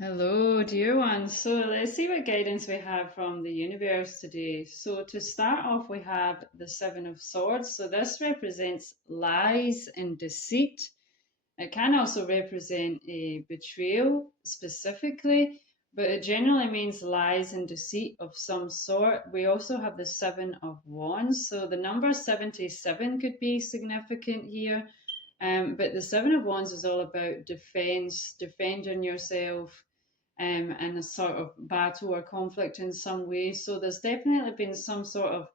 Hello, dear ones. So let's see what guidance we have from the universe today. So to start off, we have the Seven of Swords. So this represents lies and deceit. It can also represent a betrayal specifically, but it generally means lies and deceit of some sort. We also have the Seven of Wands. So the number 77 could be significant here. But the Seven of Wands is all about defense, defending yourself, and a sort of battle or conflict in some way. So there's definitely been some sort of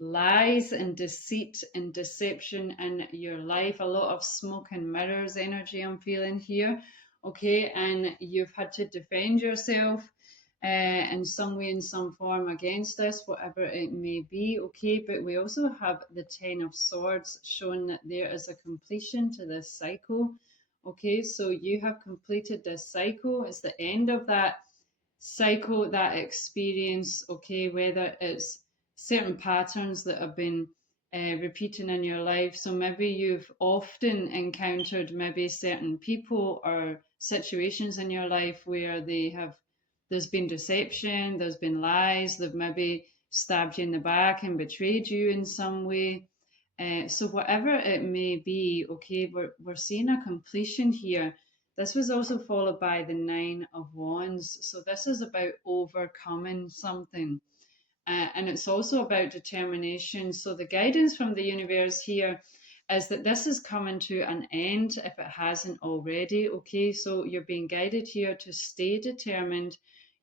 lies and deceit and deception in your life, a lot of smoke and mirrors energy I'm feeling here. Okay, and you've had to defend yourself in some way, in some form against this, whatever it may be. Okay, but we also have the Ten of Swords showing that there is a completion to this cycle. Okay, so you have completed this cycle. It's the end of that cycle, that experience. Okay, whether it's certain patterns that have been repeating in your life. So maybe you've often encountered maybe certain people or situations in your life where there's been deception, there's been lies, they've maybe stabbed you in the back and betrayed you in some way. So whatever it may be, okay, we're seeing a completion here. This was also followed by the Nine of Wands. So this is about overcoming something. And it's also about determination. So the guidance from the universe here is that this is coming to an end if it hasn't already. Okay, so you're being guided here to stay determined.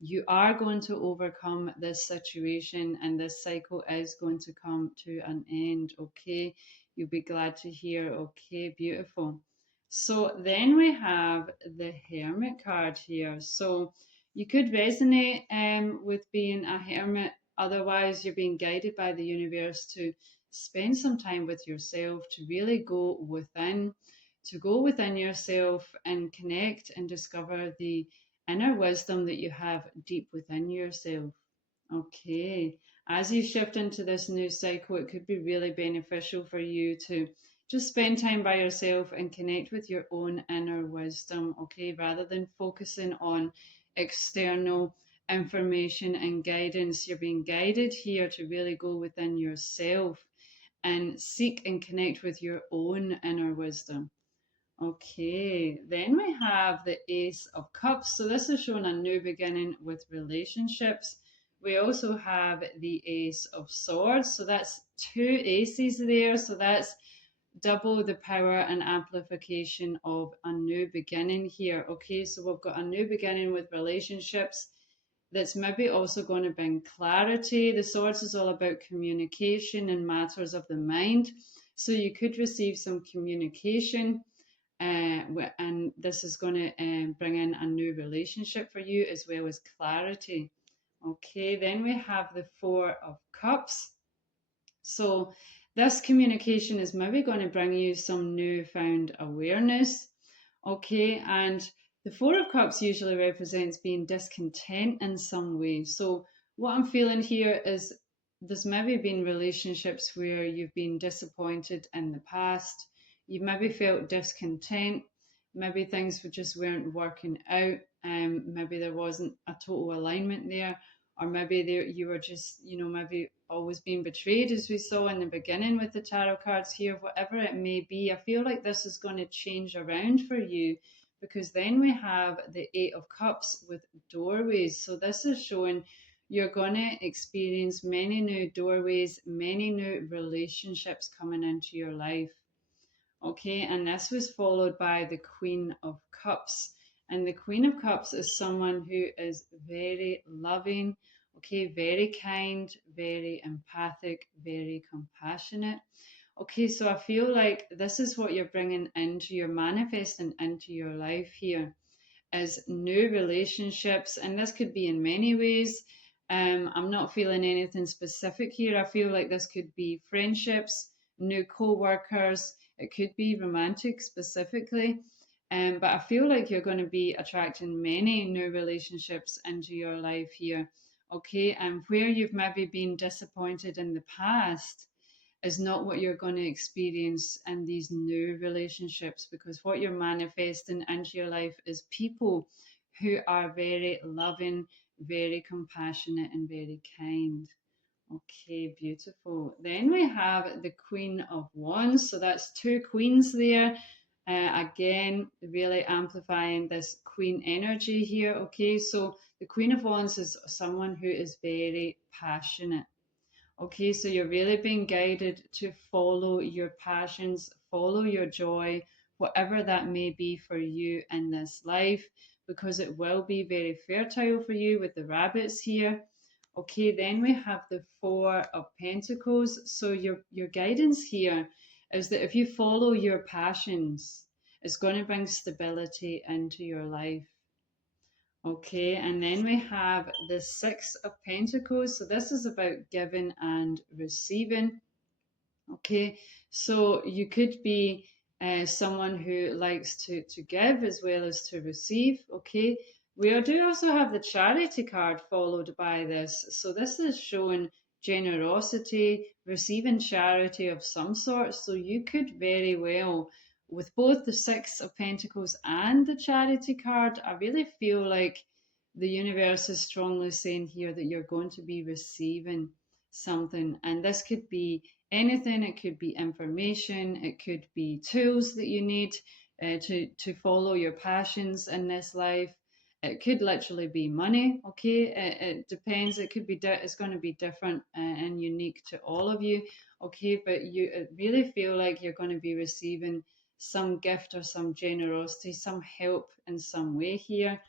You are going to overcome this situation, and this cycle is going to come to an end. Okay, you'll be glad to hear. Okay, beautiful. So then we have the Hermit card here. So you could resonate with being a hermit. Otherwise, you're being guided by the universe to spend some time with yourself, to really go within yourself and connect and discover the inner wisdom that you have deep within yourself. Okay. As you shift into this new cycle, it could be really beneficial for you to just spend time by yourself and connect with your own inner wisdom, okay, rather than focusing on external information and guidance. You're being guided here to really go within yourself and seek and connect with your own inner wisdom. Okay, then we have the Ace of Cups. So this is showing a new beginning with relationships. We also have the Ace of Swords. So that's two aces there. So that's double the power and amplification of a new beginning here. Okay, so we've got a new beginning with relationships that's maybe also going to bring clarity. The Swords is all about communication and matters of the mind. So you could receive some communication, and this is going to bring in a new relationship for you as well as clarity. Okay, then we have the Four of Cups. So this communication is maybe going to bring you some newfound awareness. Okay, and the Four of Cups usually represents being discontent in some way. So what I'm feeling here is there's maybe been relationships where you've been disappointed in the past. You maybe felt discontent. Maybe things just weren't working out. Maybe there wasn't a total alignment there, or maybe there you were just, maybe always being betrayed, as we saw in the beginning with the tarot cards here. Whatever it may be, I feel like this is going to change around for you, because then we have the Eight of Cups with doorways. So this is showing you're going to experience many new doorways, many new relationships coming into your life. Okay, and this was followed by the Queen of Cups. And the Queen of Cups is someone who is very loving, okay, very kind, very empathic, very compassionate. Okay, so I feel like this is what you're bringing into your manifesting into your life here, as new relationships. And this could be in many ways. I'm not feeling anything specific here. I feel like this could be friendships, new co-workers. It could be romantic specifically. But I feel like you're going to be attracting many new relationships into your life here. Okay, and where you've maybe been disappointed in the past is not what you're going to experience in these new relationships, because what you're manifesting into your life is people who are very loving, very compassionate, and very kind. Okay, beautiful. Then we have the Queen of Wands. So that's two queens there. Again, really amplifying this queen energy here. Okay, so the Queen of Wands is someone who is very passionate. Okay, so you're really being guided to follow your passions, follow your joy, whatever that may be for you in this life, because it will be very fertile for you with the rabbits here. Okay, then we have the Four of Pentacles. So your guidance here is that if you follow your passions, it's going to bring stability into your life. Okay, and then we have the Six of Pentacles. So this is about giving and receiving. Okay, so you could be someone who likes to give as well as to receive. Okay, we do also have the Charity card followed by this. So this is showing generosity, receiving charity of some sort. So you could very well, with both the Six of Pentacles and the Charity card, I really feel like the universe is strongly saying here that you're going to be receiving something, and this could be anything. It could be information, it could be tools that you need to follow your passions in this life. It could literally be money. Okay, it depends. It could be it's going to be different and unique to all of you. Okay, but you really feel like you're going to be receiving some gift or some generosity, some help in some way here.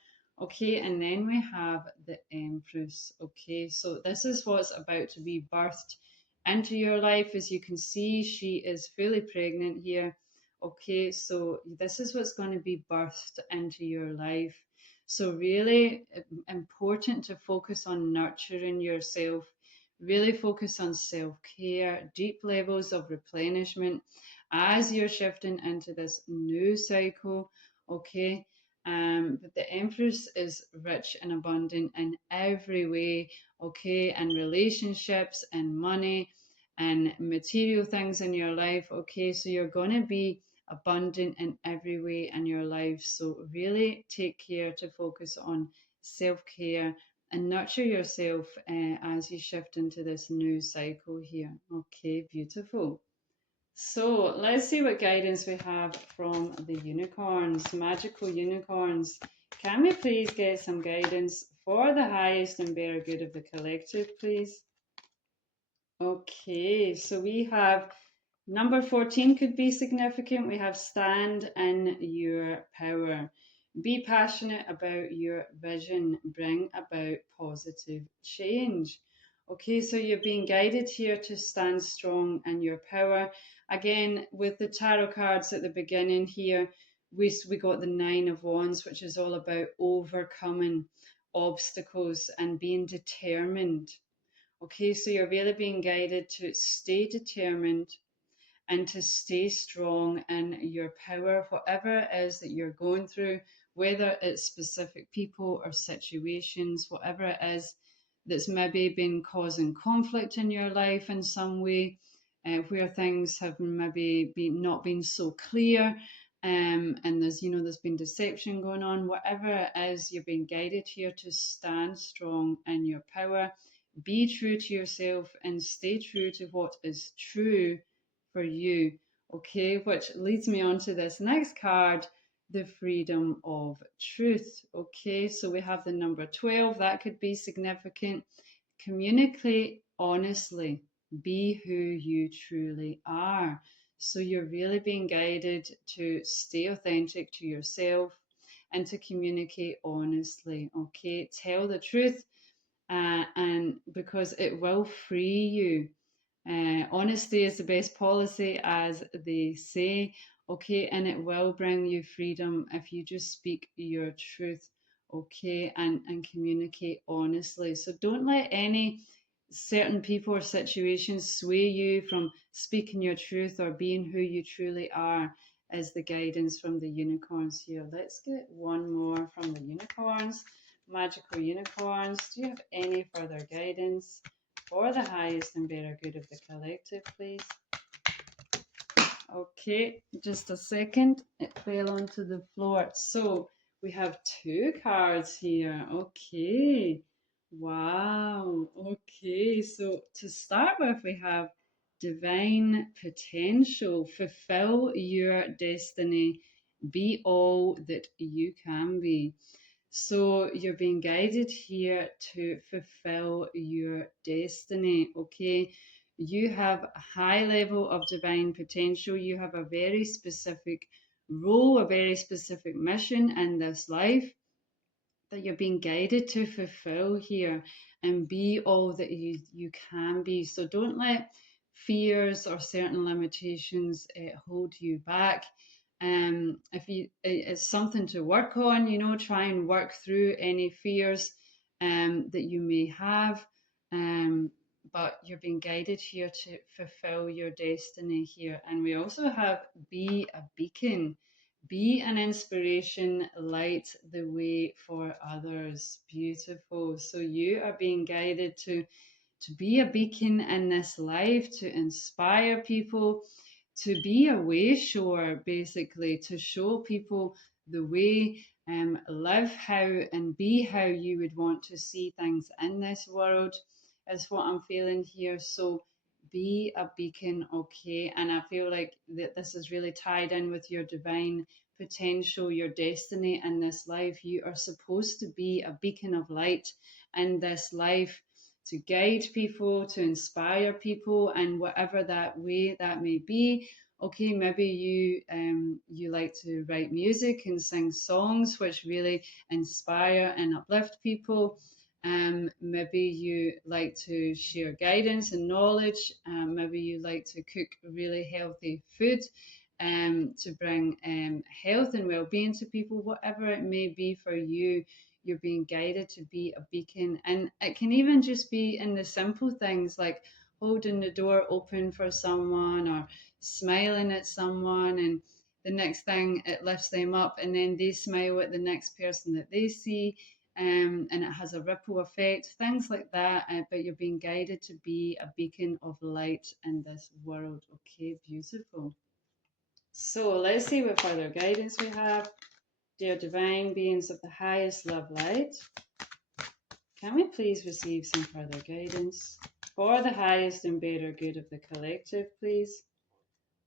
Okay, and then we have the Empress. Okay, so this is what's about to be birthed into your life. As you can see, she is fully pregnant here. Okay, so this is what's going to be birthed into your life. So really important to focus on nurturing yourself, really focus on self-care, deep levels of replenishment as you're shifting into this new cycle. Okay, but the Empress is rich and abundant in every way. Okay, and relationships and money and material things in your life. Okay, so you're going to be abundant in every way in your life. So really take care to focus on self-care and nurture yourself as you shift into this new cycle here. Okay, beautiful. So let's see what guidance we have from the unicorns, magical unicorns. Can we please get some guidance for the highest and better good of the collective, please? Okay, so we have number 14 could be significant. We have stand in your power. Be passionate about your vision. Bring about positive change. Okay, so you're being guided here to stand strong in your power. Again, with the tarot cards at the beginning here, we got the Nine of Wands, which is all about overcoming obstacles and being determined. Okay, so you're really being guided to stay determined and to stay strong in your power, whatever it is that you're going through, whether it's specific people or situations, whatever it is that's maybe been causing conflict in your life in some way, where things have maybe not been so clear. And there's been deception going on. Whatever it is, you're being guided here to stand strong in your power, be true to yourself, and stay true to what is true for you. Okay, which leads me on to this next card, the freedom of truth. Okay, so we have the number 12, that could be significant. Communicate honestly, be who you truly are. So you're really being guided to stay authentic to yourself and to communicate honestly. Okay, tell the truth, and because it will free you. Honesty is the best policy, as they say. Okay, and it will bring you freedom if you just speak your truth. Okay, and communicate honestly. So don't let any certain people or situations sway you from speaking your truth or being who you truly are, as the guidance from the unicorns here. Let's get one more from the unicorns. Magical unicorns, do you have any further guidance for the highest and better good of the collective, please? Okay, just a second. It fell onto the floor. So We have two cards here. Okay. Wow. Okay. So to start with, we have divine potential. Fulfill your destiny. Be all that you can be. So you're being guided here to fulfill your destiny. Okay. You have a high level of divine potential. You have a very specific role, a very specific mission in this life that you're being guided to fulfill here and be all that you can be. So don't let fears or certain limitations hold you back. If you, it's something to work on, try and work through any fears that you may have. But you're being guided here to fulfill your destiny here. And we also have be a beacon. Be an inspiration, light the way for others. Beautiful. So you are being guided to be a beacon in this life, to inspire people, to be a way shower, basically, to show people the way, live how and be how you would want to see things in this world, is what I'm feeling here. So be a beacon, okay? And I feel like that this is really tied in with your divine potential, your destiny in this life. You are supposed to be a beacon of light in this life, to guide people, to inspire people, and whatever that way that may be. Okay, maybe you like to write music and sing songs which really inspire and uplift people. Maybe you like to share guidance and knowledge. Maybe you like to cook really healthy food to bring health and well-being to people. Whatever it may be for you, you're being guided to be a beacon. And it can even just be in the simple things like holding the door open for someone or smiling at someone, and the next thing it lifts them up and then they smile at the next person that they see, and it has a ripple effect, things like that. But you're being guided to be a beacon of light in this world. Okay, beautiful. So let's see what further guidance we have. Dear divine beings of the highest love light, can we please receive some further guidance for the highest and better good of the collective, please?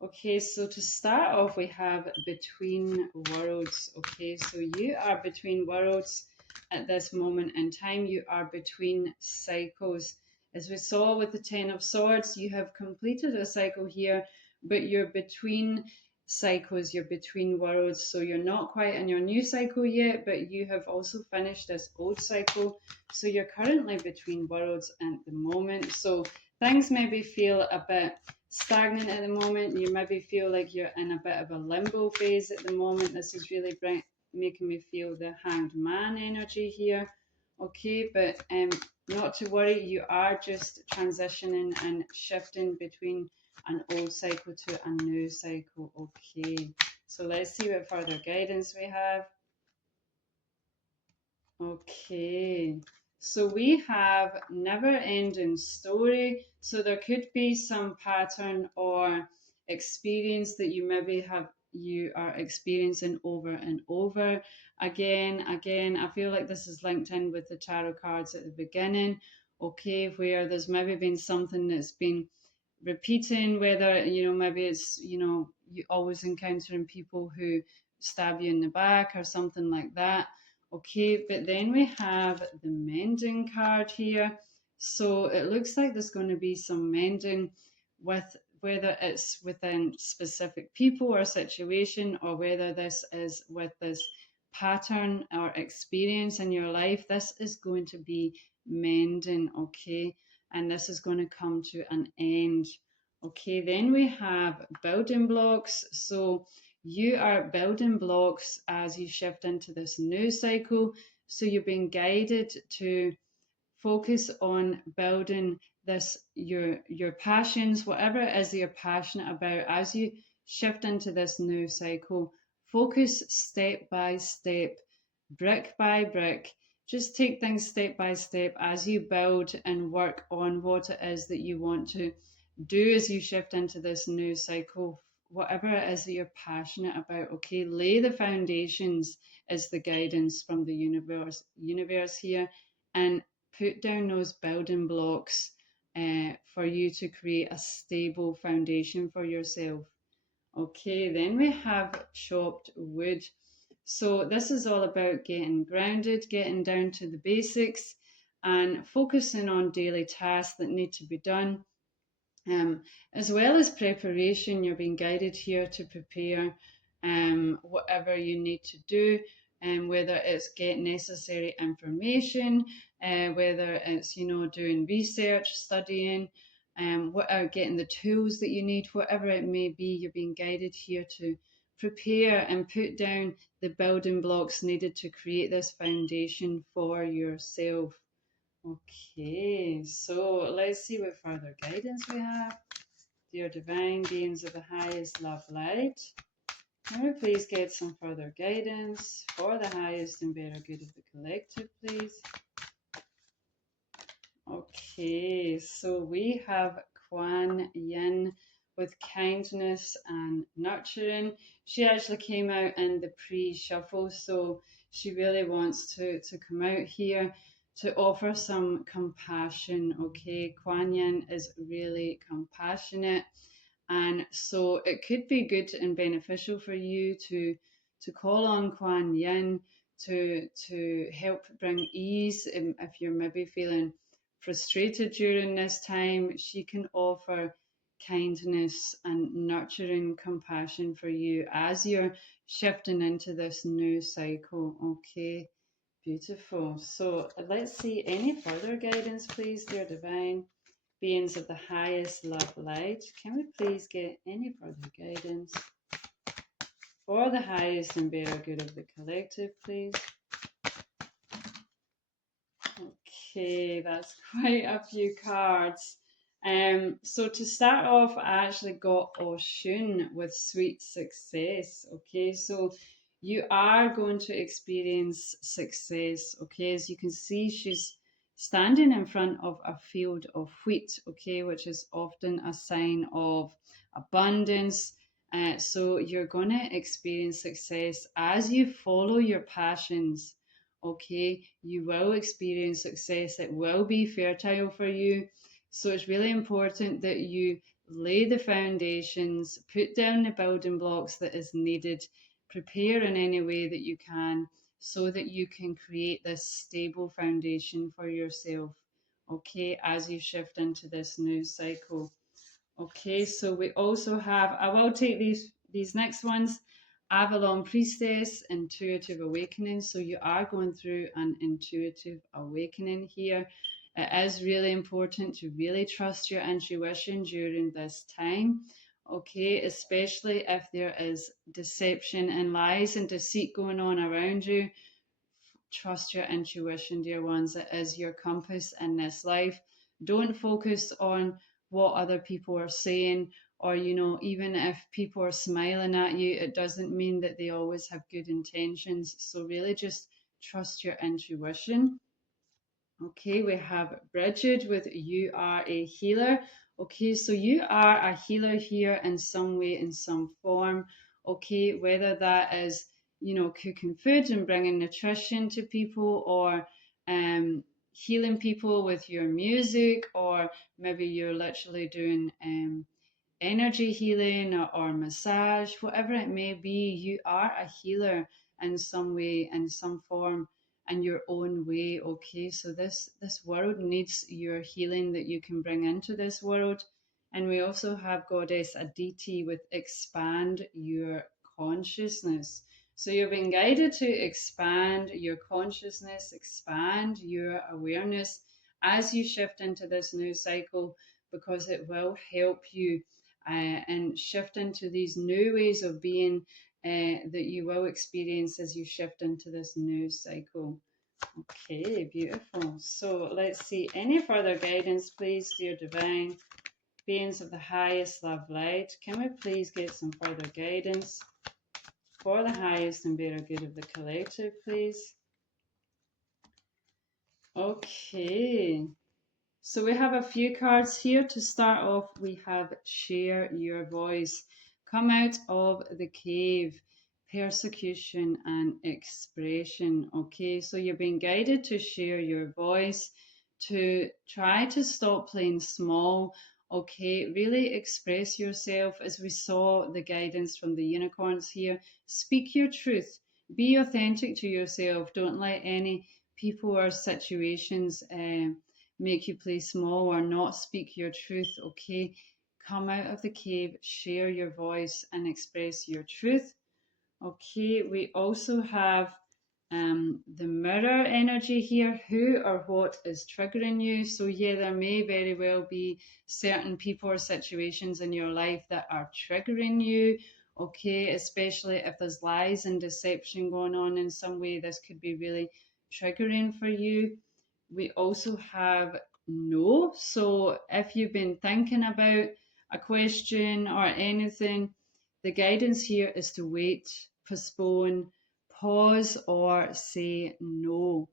Okay, so to start off, we have between worlds. Okay, so you are between worlds at this moment in time. You are between cycles. As we saw with the Ten of Swords, you have completed a cycle here, but you're between cycles, you're between worlds. So you're not quite in your new cycle yet, but you have also finished this old cycle. So you're currently between worlds at the moment. So things maybe feel a bit stagnant at the moment. You maybe feel like you're in a bit of a limbo phase at the moment. This is really making me feel the hanged man energy here. Okay, but not to worry, you are just transitioning and shifting between an old cycle to a new cycle. Okay, so let's see what further guidance we have. Okay, so we have never ending story. So there could be some pattern or experience that you are experiencing over and over again. I feel like this is linked in with the tarot cards at the beginning. Okay, where there's maybe been something that's been repeating, whether maybe it's you always encountering people who stab you in the back or something like that. Okay, but then we have the mending card here. So it looks like there's going to be some mending, with whether it's within specific people or situation, or whether this is with this pattern or experience in your life. This is going to be mending, okay? And this is going to come to an end. Okay, then we have building blocks. So you are building blocks as you shift into this new cycle. So you're being guided to focus on building this, your passions, whatever it is that you're passionate about as you shift into this new cycle. Focus step by step, brick by brick. Just take things step by step as you build and work on what it is that you want to do as you shift into this new cycle. whatever it is that you're passionate about. Okay, lay the foundations is the guidance from the universe here, and put down those building blocks for you to create a stable foundation for yourself. Okay, then we have chopped wood. So this is all about getting grounded, getting down to the basics, and focusing on daily tasks that need to be done. As well as preparation, you're being guided here to prepare whatever you need to do, and whether it's get necessary information, whether it's doing research, studying, what are getting the tools that you need, whatever it may be, you're being guided here to prepare and put down the building blocks needed to create this foundation for yourself. Okay, so let's see what further guidance we have. Dear divine beings of the highest love light, can we please get some further guidance for the highest and better good of the collective, please? Okay, so we have Kuan Yin with kindness and nurturing. She actually came out in the pre-shuffle, so she really wants to come out here to offer some compassion. Okay, Kuan Yin is really compassionate, and so it could be good and beneficial for you to call on Kuan Yin to help bring ease. If you're maybe feeling frustrated during this time, she can offer kindness and nurturing compassion for you as you're shifting into this new cycle. Okay, beautiful. So let's see any further guidance, please, dear divine beings of the highest love light. Can we please get any further guidance for the highest and better good of the collective, please? Okay, that's quite a few cards. So to start off, I actually got Oshun with sweet success. Okay, so you are going to experience success. Okay, as you can see, she's standing in front of a field of wheat. Okay, which is often a sign of abundance. So you're going to experience success as you follow your passions. Okay, you will experience success. It will be fertile for you. So it's really important that you lay the foundations, put down the building blocks that is needed, prepare in any way that you can so that you can create this stable foundation for yourself. Okay, as you shift into this new cycle. Okay, so we also have, I will take these next ones. Avalon Priestess, Intuitive Awakening. So you are going through an intuitive awakening here. It is really important to really trust your intuition during this time. Okay, especially if there is deception and lies and deceit going on around you. Trust your intuition, dear ones. It is your compass in this life. Don't focus on what other people are saying, or, even if people are smiling at you, it doesn't mean that they always have good intentions. So, really, just trust your intuition. Okay, we have Bridget with You Are a Healer. Okay, so you are a healer here in some way, in some form. Okay, whether that is, cooking food and bringing nutrition to people, or healing people with your music, or maybe you're literally doing energy healing or massage, whatever it may be, you are a healer in some way, in some form, in your own way. Okay, so this world needs your healing that you can bring into this world. And we also have Goddess Aditi with expand your consciousness. So you're being guided to expand your consciousness, expand your awareness as you shift into this new cycle, because it will help you and shift into these new ways of being that you will experience as you shift into this new cycle. Okay, beautiful. So let's see any further guidance, please, dear divine beings of the highest love light. Can we please get some further guidance for the highest and better good of the collective, please? Okay. So we have a few cards here. To start off, we have Share Your Voice. Come out of the cave, persecution and expression. Okay, so you're being guided to share your voice, to try to stop playing small. Okay, really express yourself as we saw the guidance from the unicorns here. Speak your truth. Be authentic to yourself. Don't let any people or situations make you play small or not speak your truth. Okay, come out of the cave, share your voice, and express your truth. Okay, we also have the mirror energy here. Who or what is triggering you? So, yeah, there may very well be certain people or situations in your life that are triggering you. Okay, especially if there's lies and deception going on in some way, this could be really triggering for you. We also have no. So, if you've been thinking about a question or anything, the guidance here is to wait, postpone, pause, or say no.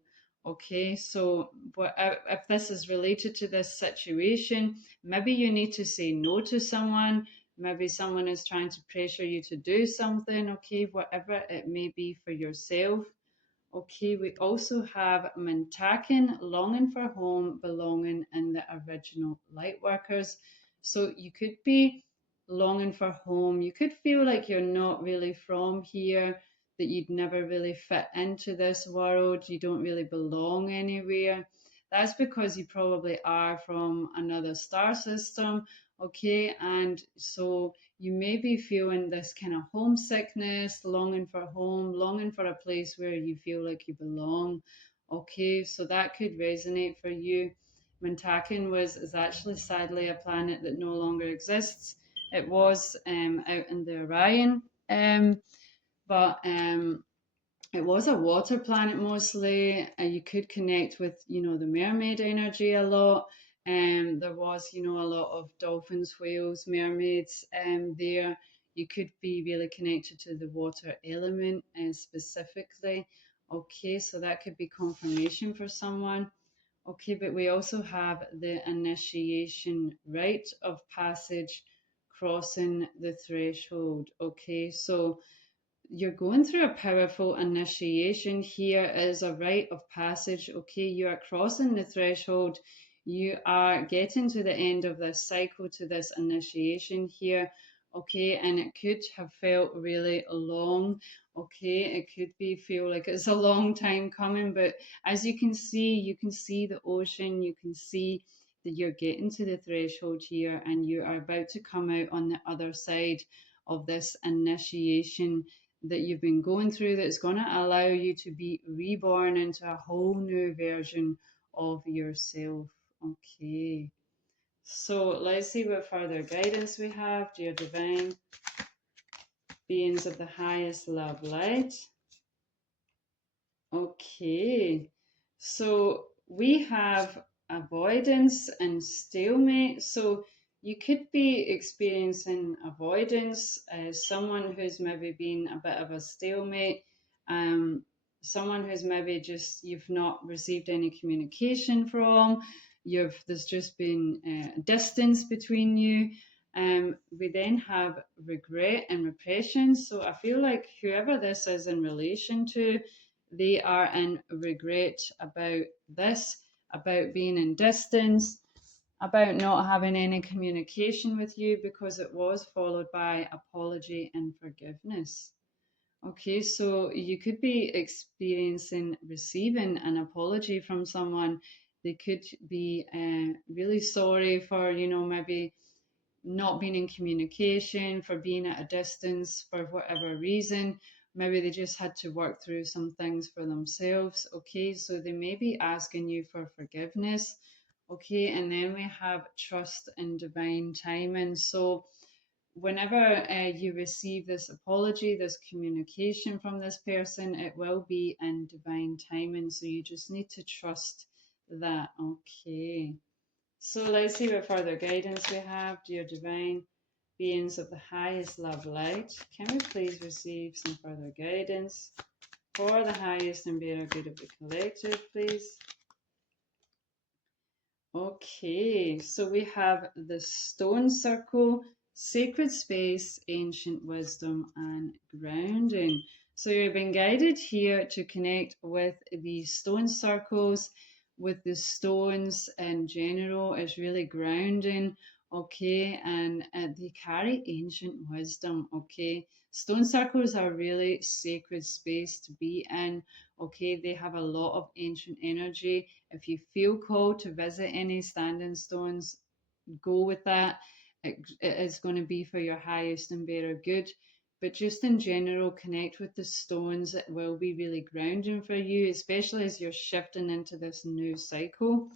Okay, so if this is related to this situation, maybe you need to say no to someone. Maybe someone is trying to pressure you to do something. Okay, whatever it may be for yourself. Okay, we also have Mintakin, longing for home, belonging in the original light workers. So you could be longing for home. You could feel like you're not really from here, that you'd never really fit into this world. You don't really belong anywhere. That's because you probably are from another star system. Okay, and so you may be feeling this kind of homesickness, longing for home, longing for a place where you feel like you belong. Okay, so that could resonate for you. Mintakin is actually sadly a planet that no longer exists. It was out in the Orion, but it was a water planet mostly. You could connect with, the mermaid energy a lot. There was, a lot of dolphins, whales, mermaids there. You could be really connected to the water element specifically. Okay, so that could be confirmation for someone. Okay, but we also have the initiation rite of passage, crossing the threshold. Okay, so you're going through a powerful initiation here as a rite of passage. Okay, you are crossing the threshold. You are getting to the end of this cycle, to this initiation here. Okay, and it could have felt really long. Okay, it could be feel like it's a long time coming, but as you can see the ocean, you can see that you're getting to the threshold here and you are about to come out on the other side of this initiation that you've been going through, that's going to allow you to be reborn into a whole new version of yourself. Okay, so let's see what further guidance we have. Dear divine beings of the highest love light. Okay, so we have avoidance and stalemate. So you could be experiencing avoidance as someone who's maybe been a bit of a stalemate, um, someone who's maybe just you've not received any communication from, there's just been distance between you. We then have regret and repression. So I feel like whoever this is in relation to, they are in regret about this, about being in distance, about not having any communication with you because it was followed by apology and forgiveness. Okay, so you could be experiencing receiving an apology from someone. They could be really sorry for, maybe not being in communication, for being at a distance for whatever reason. Maybe they just had to work through some things for themselves. Okay, so they may be asking you for forgiveness. Okay, and then we have trust in divine timing. So, whenever you receive this apology, this communication from this person, it will be in divine timing. So, you just need to trust that. Okay. So let's see what further guidance we have. Dear divine beings of the highest love light, can we please receive some further guidance for the highest and better good of the collective, please? Okay, so we have the stone circle, sacred space, ancient wisdom, and grounding. So you're being guided here to connect with these stone circles, with the stones in general. It's really grounding, okay, and they carry ancient wisdom, okay. Stone circles are really sacred space to be in, okay. They have a lot of ancient energy. If you feel called to visit any standing stones, go with that. It is going to be for your highest and better good. But just in general, connect with the stones. It will be really grounding for you, especially as you're shifting into this new cycle.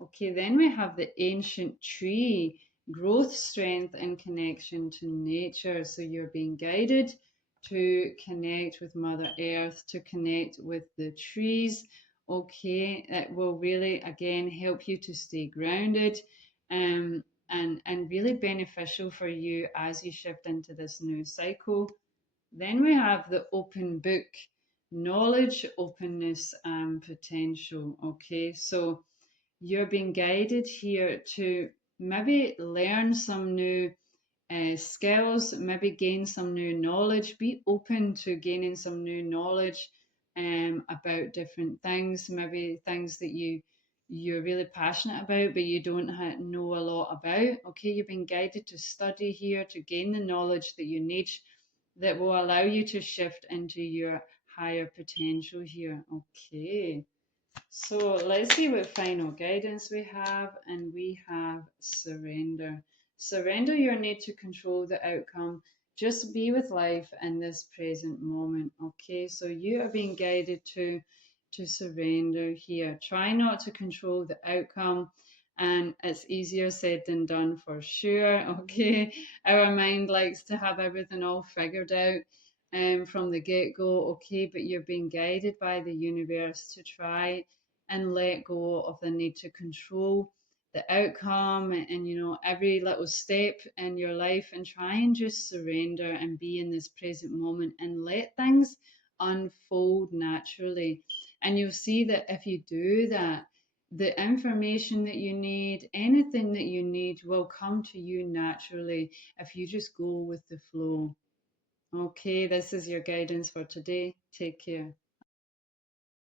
Okay, then we have the ancient tree, growth, strength, and connection to nature. So you're being guided to connect with Mother Earth, to connect with the trees. Okay, it will really again help you to stay grounded, um, and really beneficial for you as you shift into this new cycle. Then we have the open book, knowledge, openness, and potential. Okay, so you're being guided here to maybe learn some new skills, maybe gain some new knowledge. Be open to gaining some new knowledge about different things, maybe things that you're really passionate about, but you don't know a lot about. Okay, you're being guided to study here to gain the knowledge that you need that will allow you to shift into your higher potential here. Okay. So let's see what final guidance we have, and we have surrender. Surrender your need to control the outcome. Just be with life in this present moment. Okay, so you are being guided to surrender here. Try not to control the outcome, and it's easier said than done for sure. Okay, our mind likes to have everything all figured out from the get go. Okay, but you're being guided by the universe to try and let go of the need to control the outcome and every little step in your life, and try and just surrender and be in this present moment and let things unfold naturally. And you'll see that if you do that, the information that you need, anything that you need, will come to you naturally if you just go with the flow. Okay, this is your guidance for today. Take care.